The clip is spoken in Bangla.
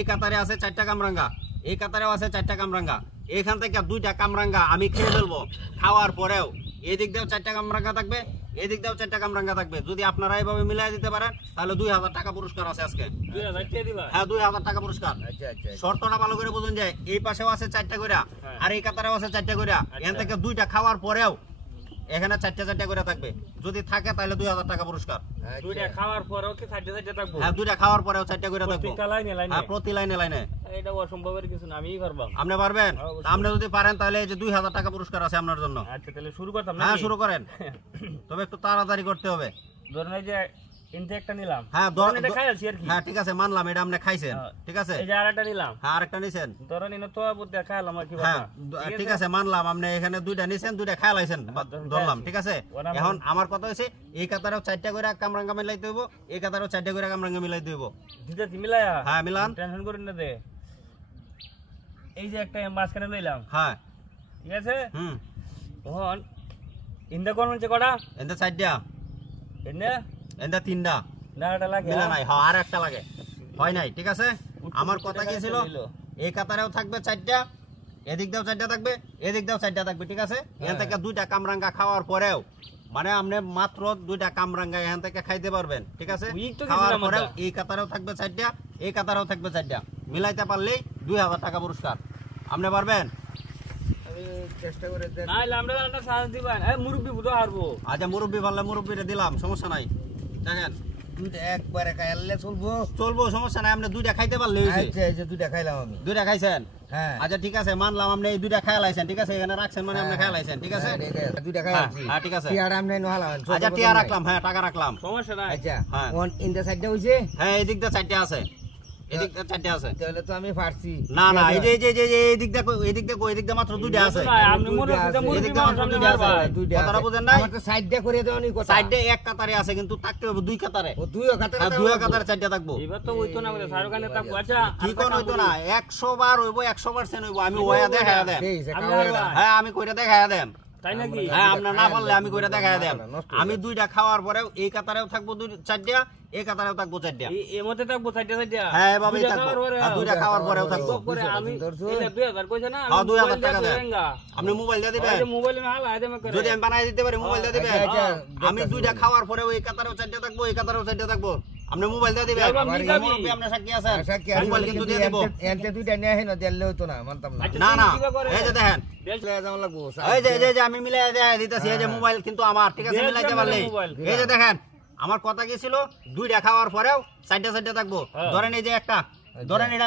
এই কাতারে আছে 4টা কামরাঙ্গা, এই কাতারেও আছে 4টা কামরাঙ্গা। এখান থেকে 2টা কামরাঙ্গা আমি খেয়ে ফেলবো। খাওয়ার পরেও এদিক দিয়েও 4টা কামরাঙ্গা থাকবে, এদিক দিয়েও 4টা কামরাঙ্গা থাকবে। যদি আপনারা এইভাবে মিলাই দিতে পারেন তাহলে 2000 টাকা পুরস্কার আছে আজকে। 2000 টাকা দিবা? হ্যাঁ 2000 টাকা পুরস্কার। আচ্ছা আচ্ছা শর্তটা ভালো করে বুঝুন যায়, এই পাশেও আছে 4টা করে আর এই কাতারেও আছে 4টা করে। এখান থেকে 2টা খাওয়ার পরেও এখানে 4টা করে থাকবে। যদি থাকে তাহলে 2000 টাকা পুরস্কার। দুইটা খাওয়ার পরেও কি 4টা থাকবো? হ্যাঁ 2টা খাওয়ার পরেও 4টা করে থাকবে। প্রত্যেকটা লাইনে লাইনে? হ্যাঁ প্রতি লাইনে লাইনে। এটা অসম্ভবের কিছু না, আমিই পারবো। আপনি পারবেন? অবশ্যই। আপনি যদি পারেন তাহলে এই যে 2000 টাকা পুরস্কার আছে আপনার জন্য। আচ্ছা তাহলে শুরু করতাম না? হ্যাঁ শুরু করেন, তবে একটু তাড়াতাড়ি করতে হবে। ধরুন এই যে ইনতে একটা নিলাম। হ্যাঁ ধরুন এটা খাইছি আর কি। হ্যাঁ ঠিক আছে মানলাম, এটা আপনি খাইছেন, ঠিক আছে। এই যে আরেকটা নিলাম। হ্যাঁ আরেকটা নিছেন। ধরুন ইনো তো বুদ্ধি খাইলাম আর কি হ্যাঁ বাবা। ঠিক আছে মানলাম, আপনি এখানে 2টা নিছেন, 2টা খায় লাইছেন ধরলাম, ঠিক আছে। এখন আমার কথা হইছে এই কাতারেও 4টা করে কামরাঙ্গা মিলাইতে হইব, এই কাতারেও 4টা করে কামরাঙ্গা মিলাইতে হইব। দিতে মিলায়া? হ্যাঁ মিলান। টেনশন করেন না দে। এই যে একটা মাঝখানে লইলাম, হ্যাঁ ঠিক আছে। হুম তখন ইন্দা কোন হচ্ছে কটা? এন্ডা 4টা, এনে এন্ডা 3টা না এটা লাগে মিলা নাই। হ্যাঁ আর একটা লাগে, হয় নাই, ঠিক আছে। আমার কথা কি ছিল, এই কাতারেও থাকবে 4টা, এদিক দিয়েও 4টা থাকবে, এদিক দিয়েও 4টা থাকবে, ঠিক আছে। এখান থেকে 2টা কামরাঙ্গা খাওয়ার পরেও মানে আপনি মাত্র 2টা কামরাঙ্গা এখান থেকে খাইতে পারবেন, ঠিক আছে। ওই তো খাওয়ার গেছিলাম পরেও আমরা। এই কাতারেও থাকবে 4টা, এই কাতারেও থাকবে 4টা, মিলাইতে পারলেই 2000 টাকা পুরস্কার। আপনি পারবেন? আমি চেষ্টা করে দেখ। না হলে আমরা একটা সাহস দিবেন। এই মুরব্বি বুঝো হারবো। আচ্ছা মুরব্বি পারলে মুরব্বিটা দিলাম, সমস্যা নাই। দেখেন দুইটা একবারে খাইলে চলবো? চলবো, সমস্যা নাই। আপনি 2টা খাইতে পারলে হইছে। আচ্ছা এই যে দুইটা খাইলাম আমি। 2টা খাইছেন? হ্যাঁ আচ্ছা ঠিক আছে মানলাম, আপনি এই 2টা খায় লাইছেন, ঠিক আছে। এখানে রাখছেন মানে আপনি খায় লাইছেন, ঠিক আছে। দুইটা হ্যাঁ, খাইছি। হ্যাঁ, ঠিক আছে। টিয়ার আমনে নহালাম। আচ্ছা টিয়া রাখলাম, হ্যাঁ টাকা রাখলাম। সমস্যা নাই। আচ্ছা হ্যাঁ। ওন ইন দা সাইডটা হইছে? হ্যাঁ এই দিক দিয়ে 4টা আছে, এদিক দিয়ে 4টা আছে। তাহলে তো আমি পারছি। না না এই যে এই দিক দিয়ে এই দিক দিয়ে এই দিক দিয়ে মাত্র 2টা আছে। না, আপনি মুরব্বিটা মুরব্বি এদিক দিয়ে মানুষ, মাত্র আপনি 2টা আছে। পারবেন। দুইটা কথাটা আছে। বুঝেন নাই? আমার তো সাইডটা করে দেওয়ানি কথা। সাইডে এক কাতারে আছে কিন্তু থাকতে হবে 2 কাতারে। ও দুইও খাতে হ্যাঁ 2 কাতারে 4টা থাকবো। এবার তো হইতো না বলে শাহরুখানে থাকবো। আচ্ছা কি কোন হইতো না, 100 বার হইব, 100% হইব। আমি ওয়া দেখায়া দেন। হ্যাঁ আমি কইরা দেখায়া দেন। তাই নাকি? হ্যাঁ আপনার না পারলে আমি কইরা দেখায়া দেন। আমি 2টা খাওয়ার পরেও এই কাতারেও থাকবো 4টা, এই কাতারেও থাকবো 4টা। এর মধ্যে থাকবো 4টা। হ্যাঁ এভাবেই থাকবো। 2টা খাওয়ার পরেও থাকবো। পরে আমি এলে 2000 কইছে না? হ্যাঁ, 2000 টাকা দেন। দেঙ্গা। আপনি মোবাইল দিয়ে দিবেন? মোবাইলে হাল আইদে মে করে। যদি আমি বানাই দিতে পারি মোবাইল দিয়ে দিবেন? আচ্ছা, আমি 2টা খাওয়ার পরেও এই কাতারেও 4টা থাকবো, এই কাতারেও 4টা থাকবো। আপনি মোবাইল দিয়ে দিবেন? একদম ঠিক আছে। মুরব্বি আপনি সাক্ষী আছেন? সাক্ষী মোবাইল কিন্তু দিয়ে দিব। এনতে দুইটা নিয়ে হেন দিলে হইতো না, মানতাম না। না না কিবা করে? এই যে দেখেন, যেমন লাগবো এই যে আমি মিলাই দিতেছি। এই যে মোবাইল কিন্তু আমার, ঠিক আছে, মিলাইতে পারলে। মোবাইল। এই যে দেখেন আমার কথা কি ছিল, 2টা খাওয়ার পরেও 4টা থাকবো। ধরেন এই যে একটা, ধরেন এটা